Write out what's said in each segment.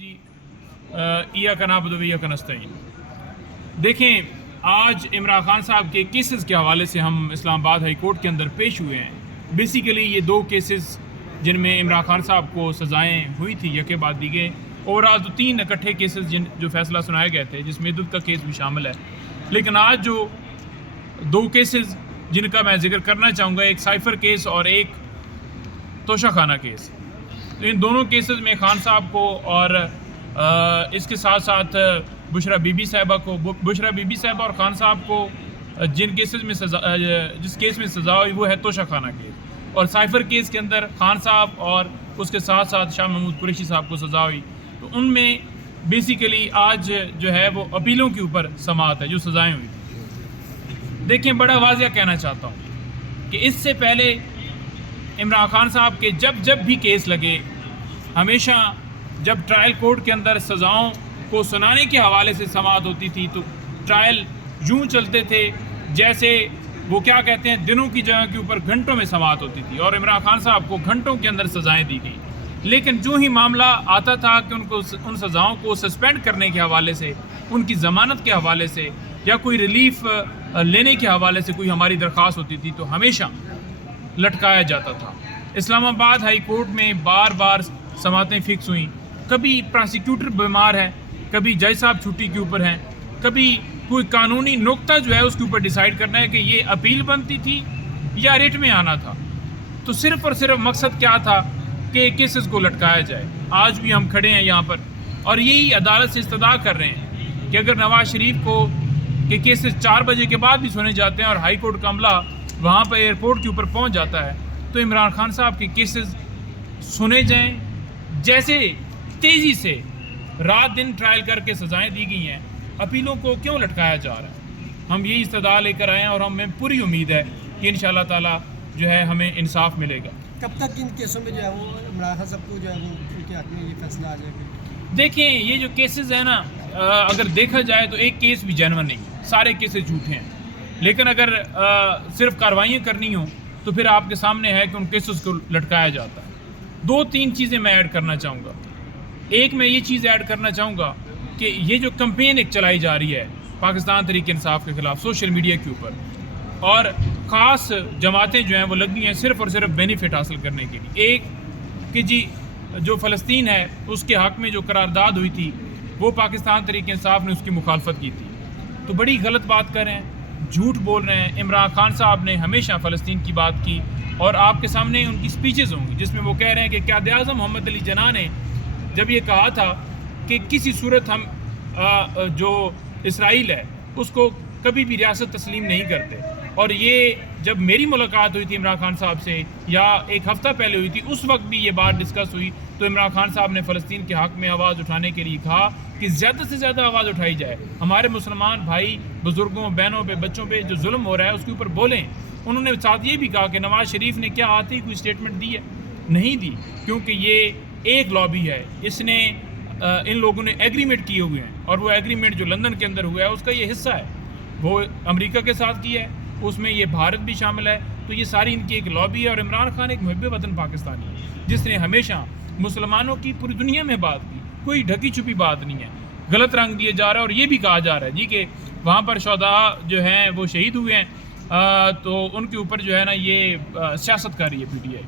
جی ایاک نعبد و ایاک نستعین۔ دیکھیں، آج عمران خان صاحب کے کیسز کے حوالے سے ہم اسلام آباد ہائی کورٹ کے اندر پیش ہوئے ہیں۔ بیسیکلی یہ دو کیسز جن میں عمران خان صاحب کو سزائیں ہوئی تھی یکے بعد دیگے، اور آج 3 اکٹھے کیسز جو فیصلہ سنائے گئے تھے، جس میں عدت کا کیس بھی شامل ہے۔ لیکن آج جو 2 کیسز جن کا میں ذکر کرنا چاہوں گا، ایک سائفر کیس اور ایک توشہ خانہ کیس، تو ان دونوں کیسز میں خان صاحب کو اور اس کے ساتھ ساتھ بشرا بی بی صاحبہ کو، بشرا بی بی صاحبہ اور خان صاحب کو جن کیسز میں جس کیس میں سزا ہوئی وہ ہے توشہ خانہ کیس، اور سائفر کیس کے اندر خان صاحب اور اس کے ساتھ ساتھ شاہ محمود قریشی صاحب کو سزا ہوئی۔ تو ان میں بیسیکلی آج جو ہے وہ اپیلوں کے اوپر سماعت ہے جو سزائیں ہوئی تھیں۔ دیکھیں، بڑا واضح کہنا چاہتا ہوں کہ اس سے پہلے عمران خان صاحب کے جب بھی کیس لگے، ہمیشہ جب ٹرائل کورٹ کے اندر سزاؤں کو سنانے کے حوالے سے سماعت ہوتی تھی تو ٹرائل یوں چلتے تھے جیسے وہ کیا کہتے ہیں، دنوں کی جگہ کے اوپر گھنٹوں میں سماعت ہوتی تھی، اور عمران خان صاحب کو گھنٹوں کے اندر سزائیں دی گئی۔ لیکن جو ہی معاملہ آتا تھا کہ ان سزاؤں کو سسپینڈ کرنے کے حوالے سے، ان کی ضمانت کے حوالے سے، یا کوئی ریلیف لینے کے حوالے سے کوئی ہماری درخواست ہوتی تھی تو ہمیشہ لٹکایا جاتا تھا۔ اسلام آباد ہائی کورٹ میں بار بار سماعتیں فکس ہوئیں، کبھی پراسیکیوٹر بیمار ہے، کبھی جج صاحب چھٹی کے اوپر ہیں، کبھی کوئی قانونی نقطہ جو ہے اس کے اوپر ڈیسائیڈ کرنا ہے کہ یہ اپیل بنتی تھی یا ریٹ میں آنا تھا، تو صرف اور صرف مقصد کیا تھا کہ کیسز کو لٹکایا جائے۔ آج بھی ہم کھڑے ہیں یہاں پر اور یہی عدالت سے استدعا کر رہے ہیں کہ اگر نواز شریف کو کہ کیسز 4 بجے کے بعد بھی سنے جاتے ہیں اور ہائی کورٹ کا عملہ وہاں پر ایئرپورٹ کے اوپر پہنچ جاتا ہے، تو عمران خان صاحب کے کیسز سنے جائیں۔ جیسے تیزی سے رات دن ٹرائل کر کے سزائیں دی گئی ہیں، اپیلوں کو کیوں لٹکایا جا رہا ہے؟ ہم یہی استدعا لے کر آئے ہیں اور ہمیں پوری امید ہے کہ انشاءاللہ تعالی جو ہے ہمیں انصاف ملے گا۔ کب تک ان کیسوں میں جو ہے وہ عمران خان صاحب کو جو ہے وہ ان کے حق میں یہ فیصلہ آ جائے گا؟ دیکھیں، یہ جو کیسز ہیں نا، اگر دیکھا جائے تو ایک کیس بھی جینون نہیں ہے، سارے کیسز جھوٹے ہیں۔ لیکن اگر صرف کاروائیاں کرنی ہوں تو پھر آپ کے سامنے ہے کہ ان کیسز کو لٹکایا جاتا ہے۔ 2-3 چیزیں میں ایڈ کرنا چاہوں گا۔ ایک میں یہ چیز ایڈ کرنا چاہوں گا کہ یہ جو کمپین ایک چلائی جا رہی ہے پاکستان تحریک انصاف کے خلاف سوشل میڈیا کے اوپر، اور خاص جماعتیں جو ہیں وہ لگی ہیں صرف اور صرف بینیفٹ حاصل کرنے کے لیے۔ ایک کہ جی جو فلسطین ہے اس کے حق میں جو قرارداد ہوئی تھی وہ پاکستان تحریک انصاف نے اس کی مخالفت کی تھی، تو بڑی غلط بات کر رہے ہیں، جھوٹ بول رہے ہیں۔ عمران خان صاحب نے ہمیشہ فلسطین کی بات کی، اور آپ کے سامنے ان کی سپیچز ہوں گی جس میں وہ کہہ رہے ہیں کہ قائد اعظم محمد علی جناح نے جب یہ کہا تھا کہ کسی صورت ہم جو اسرائیل ہے اس کو کبھی بھی ریاست تسلیم نہیں کرتے، اور یہ جب میری ملاقات ہوئی تھی عمران خان صاحب سے یا 1 ہفتہ پہلے ہوئی تھی، اس وقت بھی یہ بات ڈسکس ہوئی، تو عمران خان صاحب نے فلسطین کے حق میں آواز اٹھانے کے لیے کہا کہ زیادہ سے زیادہ آواز اٹھائی جائے، ہمارے مسلمان بھائی بزرگوں بہنوں پہ بچوں پہ جو ظلم ہو رہا ہے اس کے اوپر بولیں۔ انہوں نے ساتھ یہ بھی کہا کہ نواز شریف نے کیا آتے ہی کوئی اسٹیٹمنٹ دی ہے؟ نہیں دی، کیونکہ یہ ایک لابی ہے، اس نے ان لوگوں نے ایگریمنٹ کیے ہوئے ہیں، اور وہ ایگریمنٹ جو لندن کے اندر ہوا ہے اس کا یہ حصہ ہے، وہ امریکہ کے ساتھ کیا ہے، اس میں یہ بھارت بھی شامل ہے، تو یہ ساری ان کی ایک لابی ہے۔ اور عمران خان ایک محب وطن پاکستانی ہے جس نے ہمیشہ مسلمانوں کی پوری دنیا میں بات کی، کوئی ڈھکی چھپی بات نہیں ہے۔ غلط رنگ دیے جا رہا ہے، اور یہ بھی کہا جا رہا ہے جی کہ وہاں پر شہداء جو ہیں وہ شہید ہوئے ہیں، تو ان کے اوپر جو ہے نا یہ سیاست کر رہی ہے پی ٹی آئی۔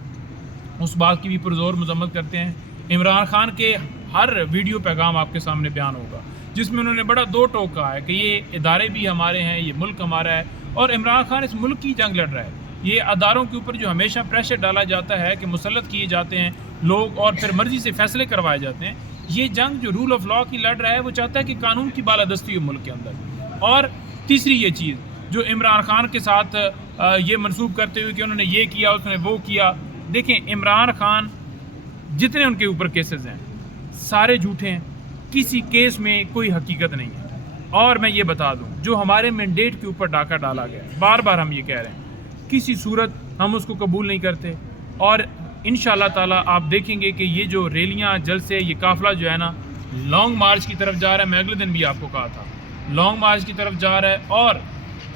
اس بات کی بھی پرزور مذمت کرتے ہیں۔ عمران خان کے ہر ویڈیو پیغام آپ کے سامنے بیان ہوگا جس میں انہوں نے بڑا 2 ٹوک کہا ہے کہ یہ ادارے بھی ہمارے ہیں، یہ ملک ہمارا ہے، اور عمران خان اس ملک کی جنگ لڑ رہا ہے۔ یہ اداروں کے اوپر جو ہمیشہ پریشر ڈالا جاتا ہے کہ مسلط کیے جاتے ہیں لوگ اور پھر مرضی سے فیصلے کروائے جاتے ہیں، یہ جنگ جو رول آف لاء کی لڑ رہا ہے وہ چاہتا ہے کہ قانون کی بالادستی ہو ملک کے اندر۔ اور تیسری یہ چیز جو عمران خان کے ساتھ یہ منسوب کرتے ہوئے کہ انہوں نے یہ کیا، اس نے وہ کیا، دیکھیں عمران خان جتنے ان کے اوپر کیسز ہیں سارے جھوٹے ہیں، کسی کیس میں کوئی حقیقت نہیں ہے۔ اور میں یہ بتا دوں، جو ہمارے مینڈیٹ کے اوپر ڈاکہ ڈالا گیا ہے، بار بار ہم یہ کہہ رہے ہیں، کسی صورت ہم اس کو قبول نہیں کرتے، اور انشاءاللہ تعالی آپ دیکھیں گے کہ یہ جو ریلیاں جلسے یہ قافلہ جو ہے نا لانگ مارچ کی طرف جا رہا ہے۔ میں اگلے دن بھی آپ کو کہا تھا لانگ مارچ کی طرف جا رہا ہے، اور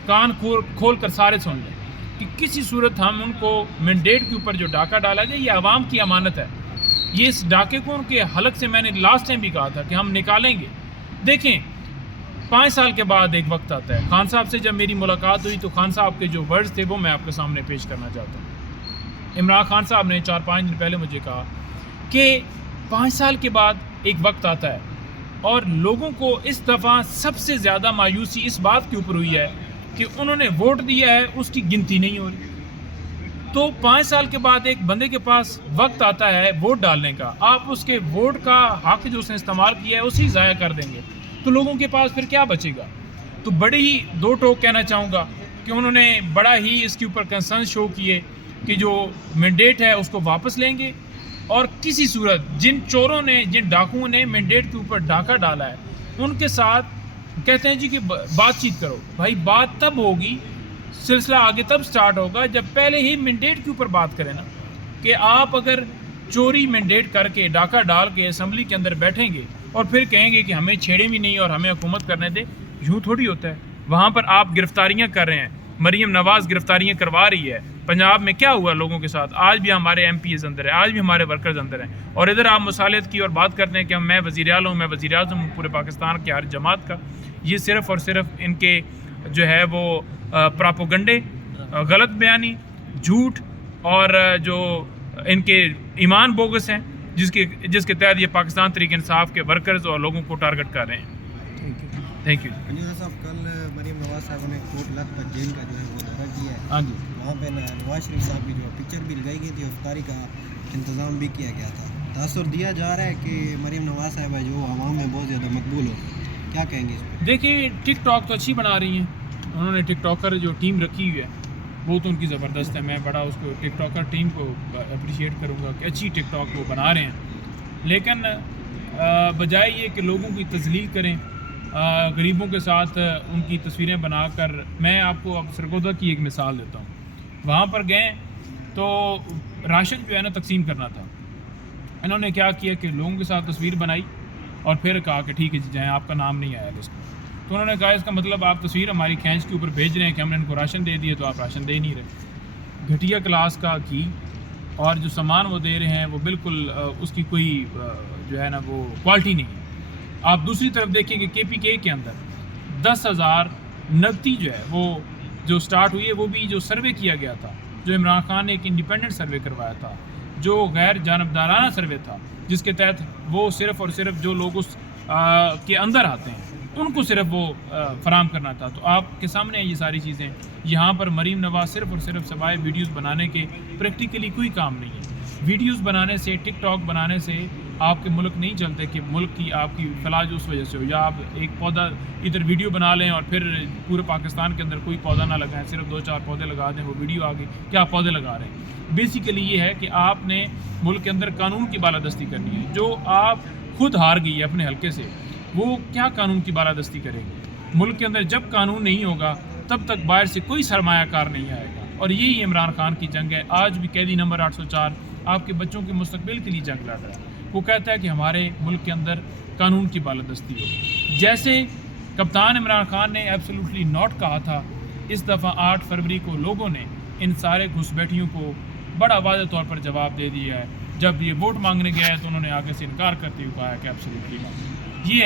کان کھول کر سارے سن لیں کہ کسی صورت ہم ان کو مینڈیٹ کے اوپر جو ڈاکہ ڈالا گیا یہ عوام کی امانت ہے، یہ اس ڈاکے کو ان کے حلق سے میں نے لاسٹ ٹائم بھی کہا تھا کہ ہم نکالیں گے. دیکھیں 5 سال کے بعد ایک وقت آتا ہے. خان صاحب سے جب میری ملاقات ہوئی تو خان صاحب کے جو ورڈز تھے وہ میں آپ کے سامنے پیش کرنا چاہتا ہوں. عمران خان صاحب نے 4-5 دن پہلے مجھے کہا کہ 5 سال کے بعد ایک وقت آتا ہے اور لوگوں کو اس دفعہ سب سے زیادہ مایوسی اس بات کے اوپر ہوئی ہے کہ انہوں نے ووٹ دیا ہے, اس کی گنتی نہیں ہو رہی. تو 5 سال کے بعد ایک بندے کے پاس وقت آتا ہے ووٹ ڈالنے کا, آپ اس کے ووٹ کا حق جو اس نے استعمال کیا ہے اسی ضائع کر دیں گے تو لوگوں کے پاس پھر کیا بچے گا. تو بڑے ہی 2 ٹوک کہنا چاہوں گا کہ انہوں نے بڑا ہی اس کے اوپر کنسرن شو کیے کہ جو مینڈیٹ ہے اس کو واپس لیں گے, اور کسی صورت جن چوروں نے, جن ڈاکوؤں نے مینڈیٹ کے اوپر ڈاکہ ڈالا ہے ان کے ساتھ کہتے ہیں جی کہ بات چیت کرو. بھائی بات تب ہوگی, سلسلہ آگے تب سٹارٹ ہوگا جب پہلے ہی مینڈیٹ کے اوپر بات کریں نا. کہ آپ اگر چوری مینڈیٹ کر کے ڈاکہ ڈال کے اسمبلی کے اندر بیٹھیں گے اور پھر کہیں گے کہ ہمیں چھیڑے بھی نہیں اور ہمیں حکومت کرنے دے, یوں تھوڑی ہوتا ہے. وہاں پر آپ گرفتاریاں کر رہے ہیں, مریم نواز گرفتاریاں کروا رہی ہے. پنجاب میں کیا ہوا لوگوں کے ساتھ, آج بھی ہمارے ایم پی ایز اندر ہیں, آج بھی ہمارے ورکرز اندر ہیں. اور ادھر آپ مصالحت کی اور بات کرتے ہیں کہ میں وزیر اعلیٰ ہوں, میں وزیر اعظم ہوں پورے پاکستان کے ہر جماعت کا. یہ صرف اور صرف ان کے جو ہے وہ پراپوگنڈے, غلط بیانی, جھوٹ اور جو ان کے ایمان بوگس ہیں جس کے تحت یہ پاکستان تحریک انصاف کے ورکرز اور لوگوں کو ٹارگٹ کر رہے ہیں. Thank you. صاحب کل مریم نواز صاحب نے کوٹ لکھپت جیل کا جو ہے وہ دورہ کیا ہے. ہاں جی, وہاں پہ نواز شریف صاحب کی جو پکچر بھی لگائی گئی تھی, افطاری کا انتظام بھی کیا گیا تھا. تاثر دیا جا رہا ہے کہ مریم نواز صاحبہ جو عوام میں بہت زیادہ مقبول ہو, کیا کہیں گے اس پہ؟ دیکھیں ٹک ٹاک تو اچھی بنا رہی ہیں, انہوں نے ٹک ٹاکر جو ٹیم رکھی ہوئی ہے وہ تو ان کی زبردست ہے. میں بڑا اس کو ٹک ٹاکر ٹیم کو اپریشیٹ کروں گا کہ اچھی ٹک ٹاک وہ بنا رہے ہیں. لیکن بجائے یہ کہ لوگوں کی تذلیل کریں, غریبوں کے ساتھ ان کی تصویریں بنا کر, میں آپ کو اب سرگودا کی ایک مثال دیتا ہوں. وہاں پر گئے تو راشن جو ہے نا تقسیم کرنا تھا. انہوں نے کیا کیا کہ لوگوں کے ساتھ تصویر بنائی اور پھر کہا کہ ٹھیک ہے جی جائیں, آپ کا نام نہیں آیا لسٹ میں. تو انہوں نے کہا اس کا مطلب آپ تصویر ہماری کھینچ کے اوپر بھیج رہے ہیں کہ ہم نے ان کو راشن دے دیے تو آپ راشن دے نہیں رہے. گھٹیا کلاس کا کی, اور جو سامان وہ دے رہے ہیں وہ بالکل اس کی کوئی جو ہے نا وہ کوالٹی نہیں ہے. آپ دوسری طرف دیکھیں کہ کے پی کے کے اندر 10,000 نقدی جو ہے وہ جو سٹارٹ ہوئی ہے, وہ بھی جو سروے کیا گیا تھا, جو عمران خان نے ایک انڈیپینڈنٹ سروے کروایا تھا, جو غیر جانبدارانہ سروے تھا, جس کے تحت وہ صرف اور صرف جو لوگ اس کے اندر آتے ہیں ان کو صرف وہ فراہم کرنا تھا. تو آپ کے سامنے یہ ساری چیزیں. یہاں پر مریم نواز صرف اور صرف سوائے ویڈیوز بنانے کے پریکٹیکلی کوئی کام نہیں ہے. ویڈیوز بنانے سے, ٹک ٹاک بنانے سے آپ کے ملک نہیں چلتے کہ ملک کی آپ کی فلاح جو اس وجہ سے ہو, یا آپ ایک پودا ادھر ویڈیو بنا لیں اور پھر پورے پاکستان کے اندر کوئی پودا نہ لگائیں, صرف 2-4 پودے لگا دیں, وہ ویڈیو آ گئی کہ آپ پودے لگا رہے ہیں. بیسیکلی یہ ہے کہ آپ نے ملک کے اندر قانون کی بالادستی کرنی ہے. جو آپ خود ہار گئی ہے اپنے حلقے سے, وہ کیا قانون کی بالادستی کرے گی؟ ملک کے اندر جب قانون نہیں ہوگا تب تک باہر سے کوئی سرمایہ کار نہیں آئے گا. اور یہی عمران خان کی جنگ ہے. آج بھی قیدی نمبر 804 آپ کے بچوں کے مستقبل کے لیے جنگ لڑ رہا ہے. وہ کہتا ہے کہ ہمارے ملک کے اندر قانون کی بالادستی ہو. جیسے کپتان عمران خان نے ایبسلیوٹلی ناٹ کہا تھا, اس دفعہ 8 فروری کو لوگوں نے ان سارے گھس بیٹھیوں کو بڑا واضح طور پر جواب دے دیا ہے. جب یہ ووٹ مانگنے گیا ہے تو انہوں نے آگے سے انکار کرتے ہوئے کہا ہے کہ ایبسلیوٹلی ناٹ. یہ ہے